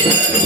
Oh,